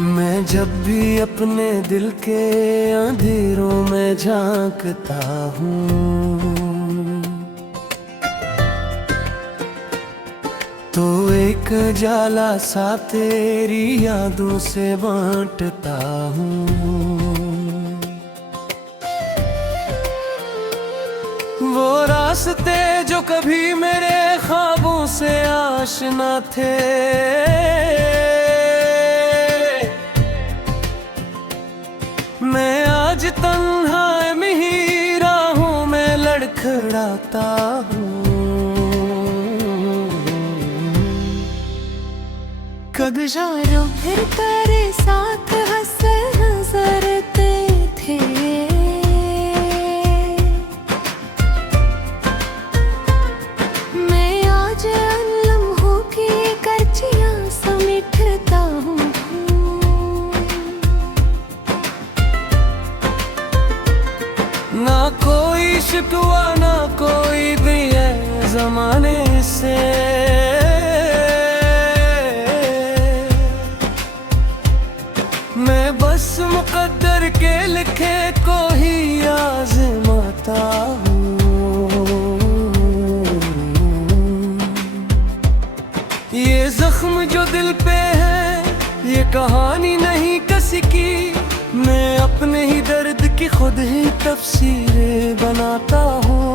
मैं जब भी अपने दिल के अंधेरों में झांकता हूँ तो एक जाला सा तेरी यादों से बांटता हूँ। वो रास्ते जो कभी मेरे ख्वाबों से आशना थे, मैं आज तन्हा में ही राहों में लड़खड़ाता हूँ। कभी यारों फिर तेरे साथ हंसे गुजरते थे, मैं आज उन लम्हों की कर्चियां समेटता हूँ। ना कोई शिकवा ना कोई भी है जमाने से, मैं बस मुकद्दर के लिखे को ही आज़माता हूँ। ये जख्म जो दिल पे है ये कहानी नहीं किसी की, मैं अपने ही दर्द की खुद ही तफसीरें बनाता हूँ।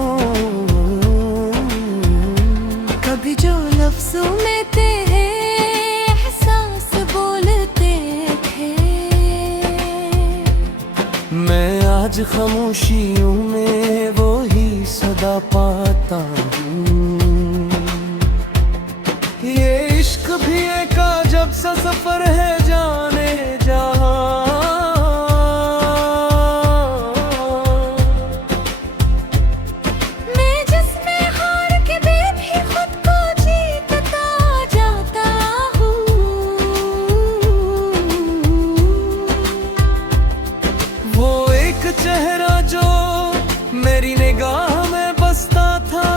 कभी जो लफ्जों में तेरे एहसास बोलते थे, मैं आज खामोशियों में वो ही सदा पाता हूँ। ये इश्क भी एक अजब सा सफर है जाने जहाँ, मैं जिसमें हार के भी खुद को जीतता जाता हूँ। वो एक चेहरा जो मेरी निगाह में बसता था,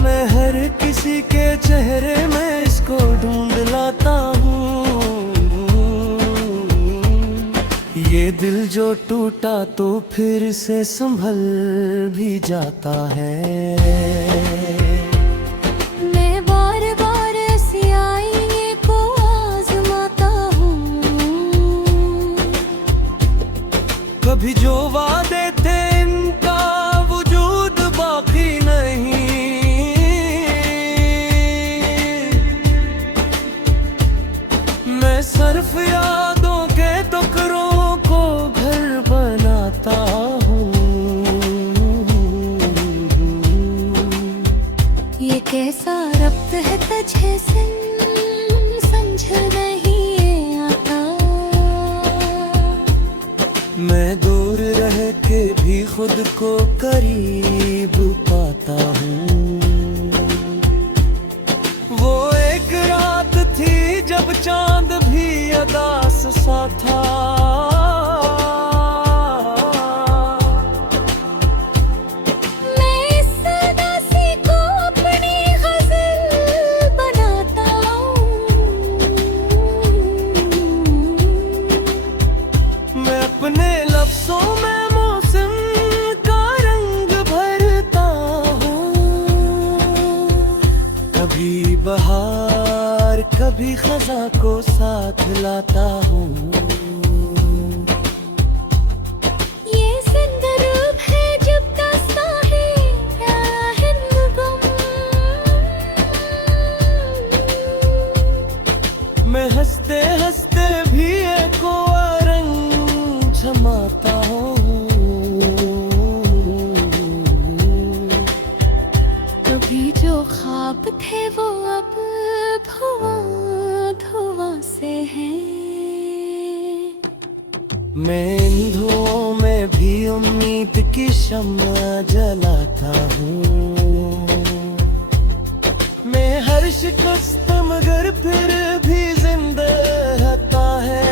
मैं हर किसी के चेहरे में इसको ढूंढ लाता हूँ। ये दिल जो टूटा तो फिर से संभल भी जाता है। मैं बार बार सियाही को आजमाता हूँ, कभी जो वादे थे इनका वजूद बाकी नहीं, मैं सिर्फ यादों के टुकड़ों को घर बनाता हूँ। ये कैसा रब्त है तुझे समझ नहीं आता, मैं दूर रह के भी खुद को करीब पाता हूँ। वो एक रात थी जब चांद भी अदास सा था, मैं इस उदासी को अपनी गज़ल बनाता हूँ। मैं अपने लफ्जों में मौसम का रंग भरता हूँ। कभी बहार कभी खज़ां को साथ लाता हूँ। ये संदर्भ है जब दास्तां है या हिंदुगम, मैं हंसते हंसते भी एक रंग जमाता हूँ। कभी जो ख्वाब थे वो अब धुआं धुआं से हैं, मैं इन धुओं में भी उम्मीद की शम्मा जलाता हूँ। मैं हर शिकस्त मगर फिर भी जिंदा रहता है।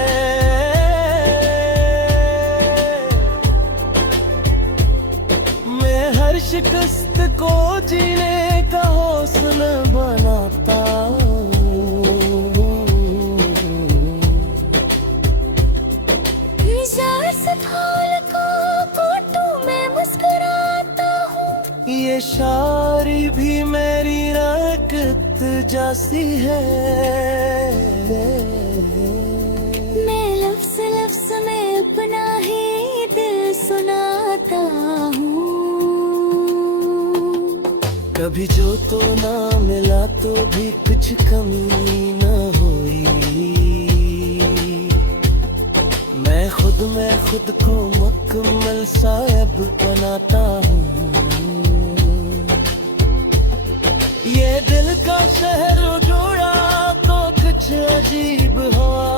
मैं हर शिकस्त को जीने का हौसला बनाता हूँ। जाती है। मैं लफ्ज़ लफ्ज़ में अपना ही दिल सुनाता हूँ। कभी जो तो ना मिला तो भी कुछ कमी न हुई। मैं खुद को मुकम्मल साहब बनाता हूँ। ये दिल का शहर उजड़ा तो कुछ अजीब हुआ।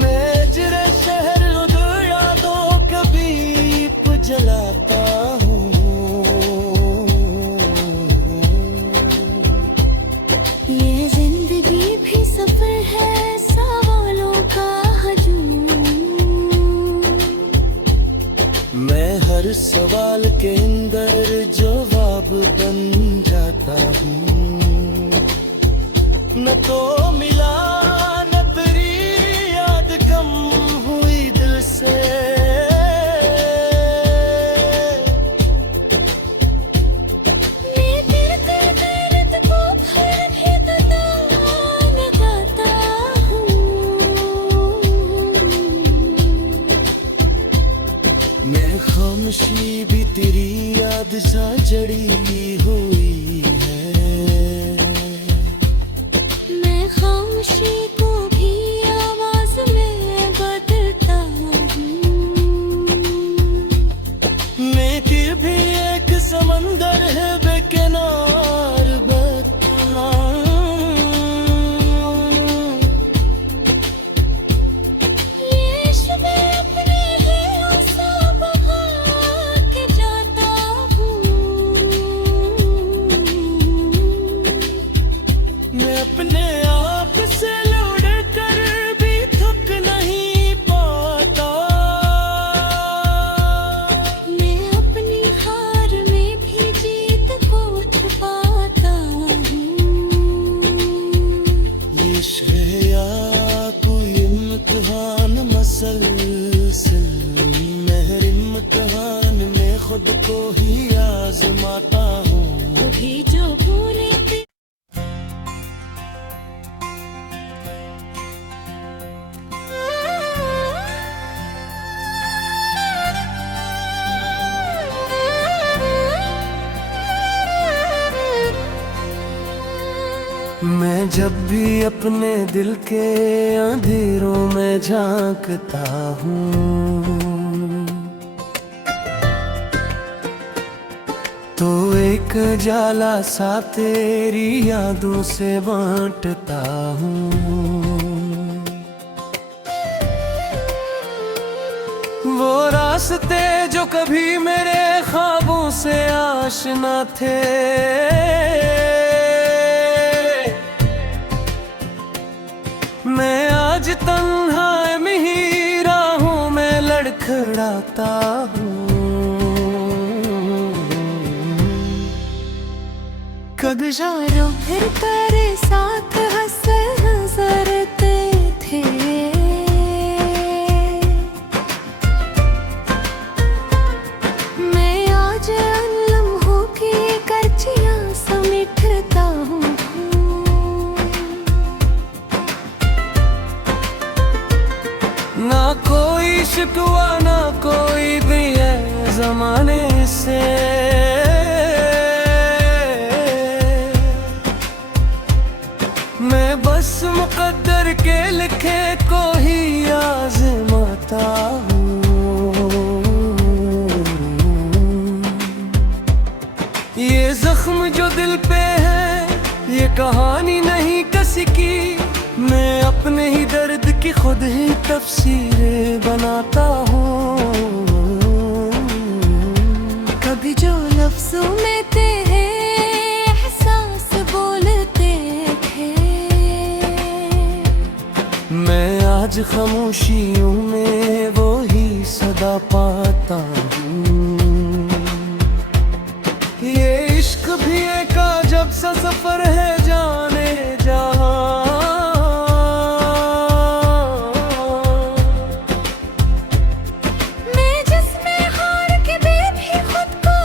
मैं जरा शहर उजड़ा तो कभी जलाता हूँ। ये जिंदगी भी सफर है सवालों का हजूम। मैं हर सवाल के अंदर जवाब बन जाता हूँ। न तो मिला न तेरी याद कम हुई दिल से। मैं तेरे दर्द को हर हित लगाता हूँ। मैं खामोशी भी तेरी याद सा जड़ी हुई है। मैं खामोशी को भी आवाज में बदलता हूँ। नेकी भी एक समंदर है बेकिनार ये इश्क़ में अपने ही उसा बहा के जाता हूँ। मैं अपने आप से लड़ कर भी थक नहीं पाता। मैं अपनी हार में भी जीत को छुपाता हूँ। ये शया कोई इम्तिहान मसलसिल महर इम्तिहान में खुद को ही आजमाता हूँ। कभी जो भूले मैं जब भी अपने दिल के अंधेरों में झांकता हूँ तो एक जाला सा तेरी यादों से बांटता हूँ। वो रास्ते जो कभी मेरे ख्वाबों से आशना थे, मैं आज तन्हा में ही राहों में लड़खड़ाता हूँ। कभी यारों फिर तेरे साथ हंसे गुजरते थे, मैं आज उन लम्हों की कर्चियां समेटता हूँ। ना कोई शिकवा ना कोई भी है जमाने से, मैं बस मुकद्दर के लिखे को ही आजमाता हूँ। ये जख्म जो दिल पे है ये कहानी नहीं किसी की, मैं अपने ही दर्द की खुद ही तफसीरें बनाता हूँ। कभी जो लफ्जों में तेरे एहसास बोलते थे, मैं आज खामोशियों में वो ही सदा पाता हूँ। ये इश्क भी एक अजब सा सफर है जाने जहाँ, मैं जिसमें हार के भी खुद को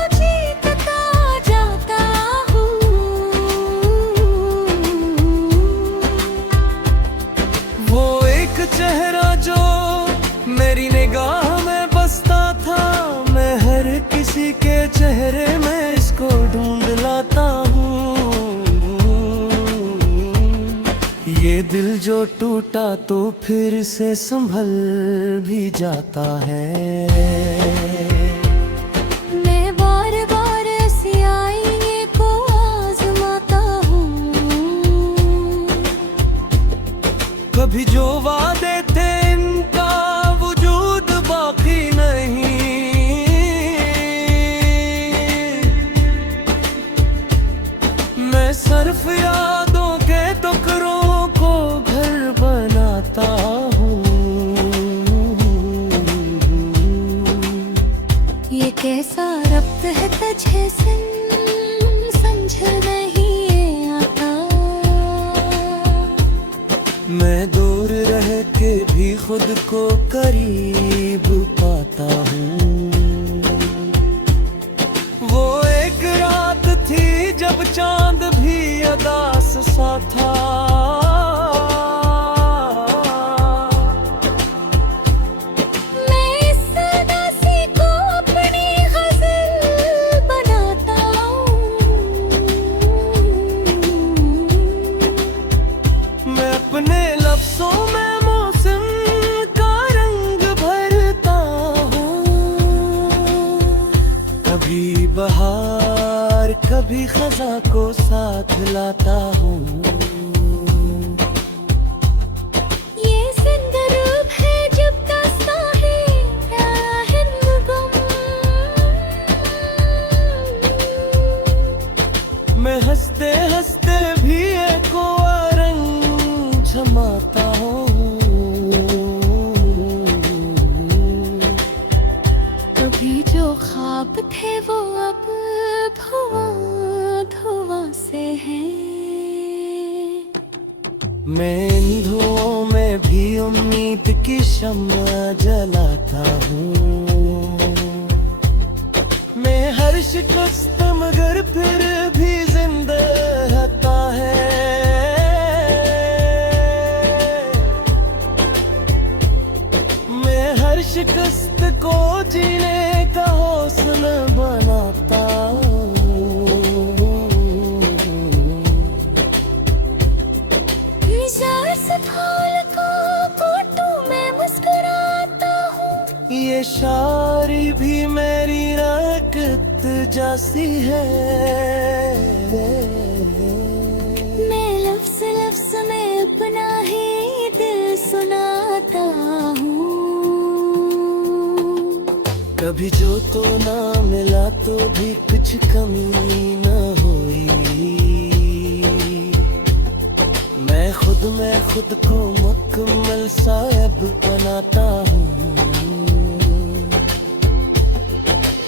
दिल जो टूटा तो फिर से संभल भी जाता है। मैं बार बार ऐसी आईने को आजमाता हूँ। कभी जो वादे थे इनका वजूद बाकी नहीं। मैं सिर्फ यादों के टुकड़ों को घर बनाता हूँ। ये कैसा रब्त है तुझे समझ नहीं आता। मैं दूर रह के भी खुद को करीब पाता हूँ। वो एक रात थी जब चांद भी अदास सा था। मैं इस उदासी को अपनी गज़ल बनाता हूँ। मैं अपने लफ्ज़ों में मौसम का रंग भरता हूँ। कभी बहार कभी खज़ां को साथ लाता हूँ। ये संदर्भ है जब दास्तां है गम। मैं हंसते हंसते भी एक और रंग जमाता हूँ। कभी जो ख्वाब थे वो अब धुआं धुआं से हैं। मैं इन धुओं में भी उम्मीद की शम्मा जलाता हूँ। मैं हर शिकस्त मगर फिर भी जिंदा रहता है। मैं हर शिकस्त को जीने का हौसला बनाता हूँ। मिजाज फूल को फोटो में मुस्कुराता हूँ। ये शायरी भी मेरी रकत जैसी है। मैं लफ्ज़ लफ्ज़ में अपना ही दिल सुनाता हूँ। कभी जो तो ना मिला तो भी कुछ कमी न हुई। मैं खुद को मुकम्मल साहिब बनाता हूँ।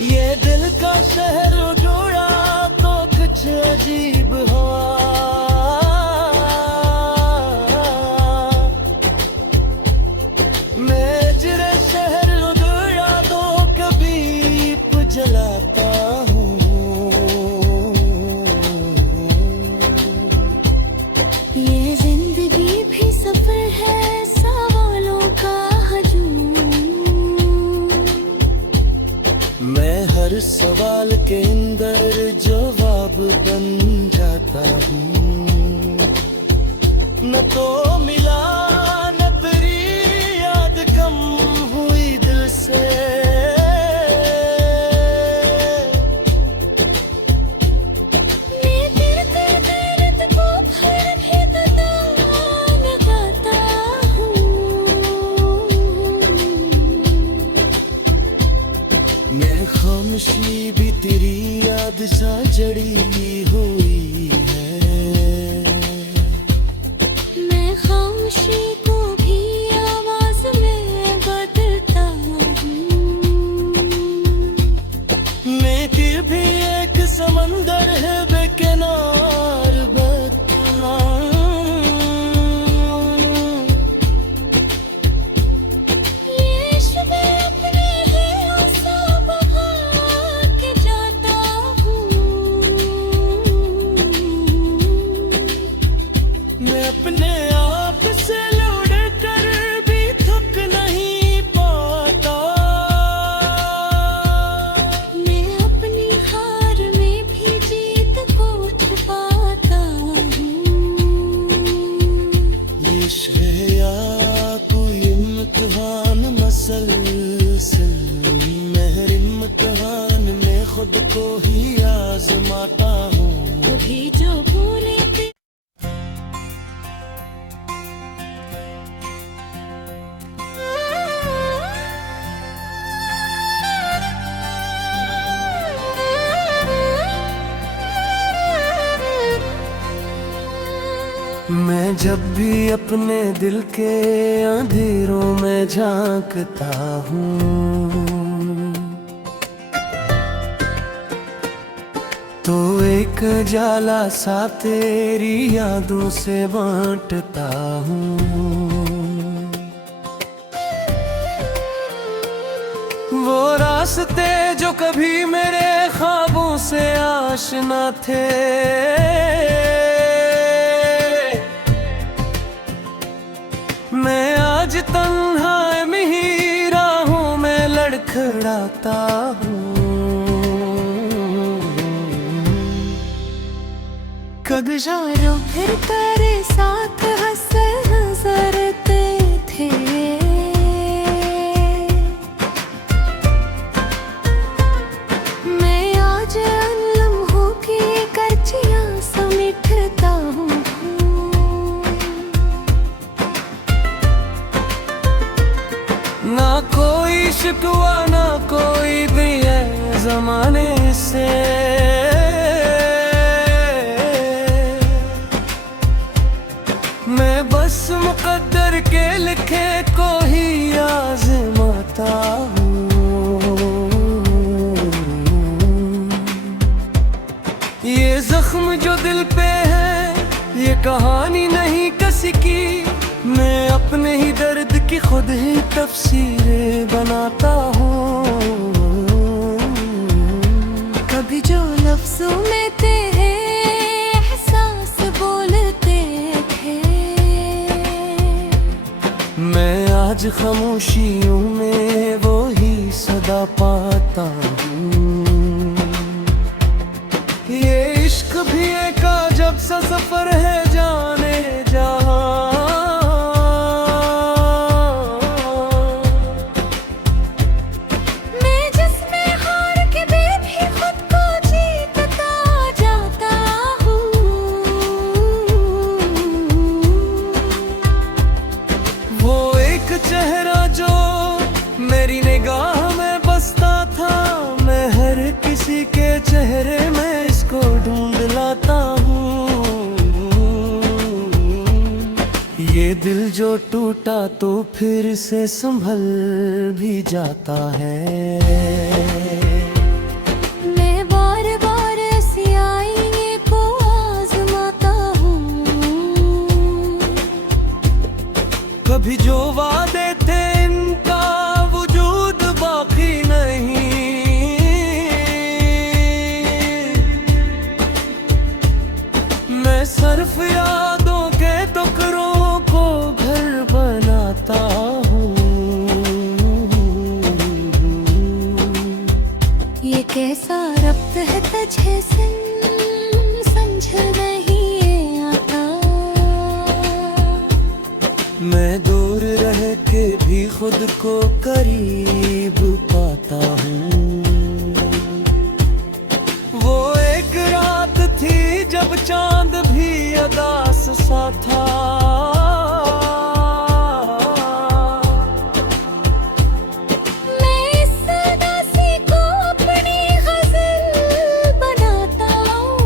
ये दिल का शहर जोड़ा तो कुछ अजीब हुआ। मैं जरा शहर जोड़ा तो कभी जलाता हूँ। ये जिंदगी भी सफर है सवालों का हजूम। मैं हर सवाल के अंदर जवाब बन जाता हूँ। न तो मिला न तेरी याद कम हुई दिल से। मैं तेरे दर्द को हर एक दान लगाता हूँ। मैं खामोशी भी तेरी याद सा जड़ी हुई है। मैं मैं जब भी अपने दिल के अंधेरों में झांकता हूँ तो एक जाला सा तेरी यादों से बांटता हूँ। वो रास्ते जो कभी मेरे ख्वाबों से आशना थे, मैं आज तन्हा में ही राहों में लड़खड़ाता हूँ। कभी यारों फिर तेरे साथ हंसे गुजरते थे, मैं आज उन लम्हों की कर्चियां समेटता हूँ। ना कोई शिकवा ना कोई भी है जमाने से, मैं बस मुकद्दर के लिखे को ही आज़माता हूँ। ये जख्म जो दिल पे है ये कहानी नहीं किसी की, मैं अपने ही दर्द की खुद ही तफसीरें बनाता हूँ। कभी जो लफ्जों में तेरे एहसास बोलते थे, मैं आज खामोशियों में वो ही सदा पाता हूँ। ये इश्क भी एक अजब सा सफर है जाने जहाँ, मैं जिसमें हार के भी खुद को जीतता जाता हूँ। वो एक चेहरा जो मेरी निगाह में बसता था, मैं हर किसी के चेहरे में इसको ढूंढ लाता हूँ। ये दिल जो टूटा तो फिर से संभल भी जाता है। मैं बार बार सियाही को आजमाता हूँ, कभी जो वादे थे इनका वजूद बाकी नहीं, मैं सिर्फ यादों के टुकड़ों को घर बनाता हूँ। ये कैसा रब्त है तुझे समझ नहीं आता, मैं दूर रह के भी खुद को करीब पाता हूँ। वो एक रात थी जब चांद भी अदास सा था, मैं इस उदासी को अपनी गज़ल बनाता हूँ।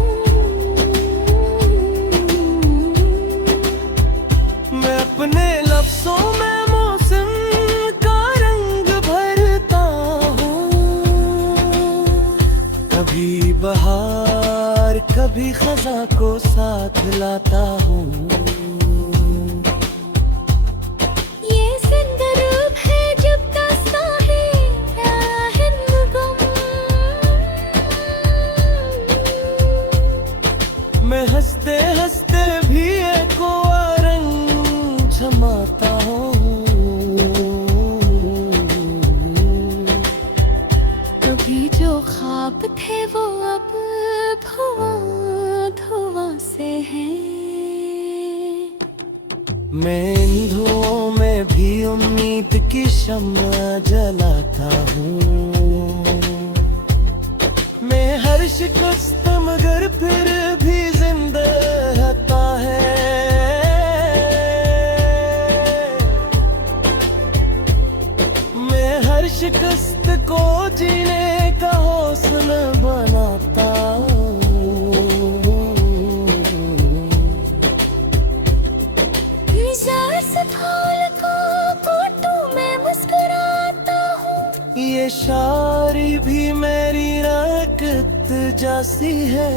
मैं अपने लफ्जों में मौसम का रंग भरता हूँ। कभी बहार कभी खज़ां को साथ लाता हूँ। ये संदर्भ है जब दास्तां है हिंदुगम, मैं हंसते हंसते भी एक रंग जमाता हूँ। कभी जो ख्वाब थे वो अब धुआं धुआं से हैं, मैं इन धुओं में भी उम्मीद की शम्मा जलाता हूँ। मैं हर शिकस्त मगर फिर भी जिंदा रहता है। मैं हर शिकस्त को जीने का हौसला बनाता हूँ। शायरी भी मेरी रकत जासी है।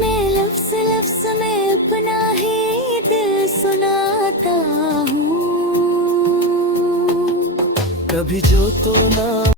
मैं लफ्ज़ लफ्ज़ में अपना ही दिल सुनाता हूँ। कभी जो तो ना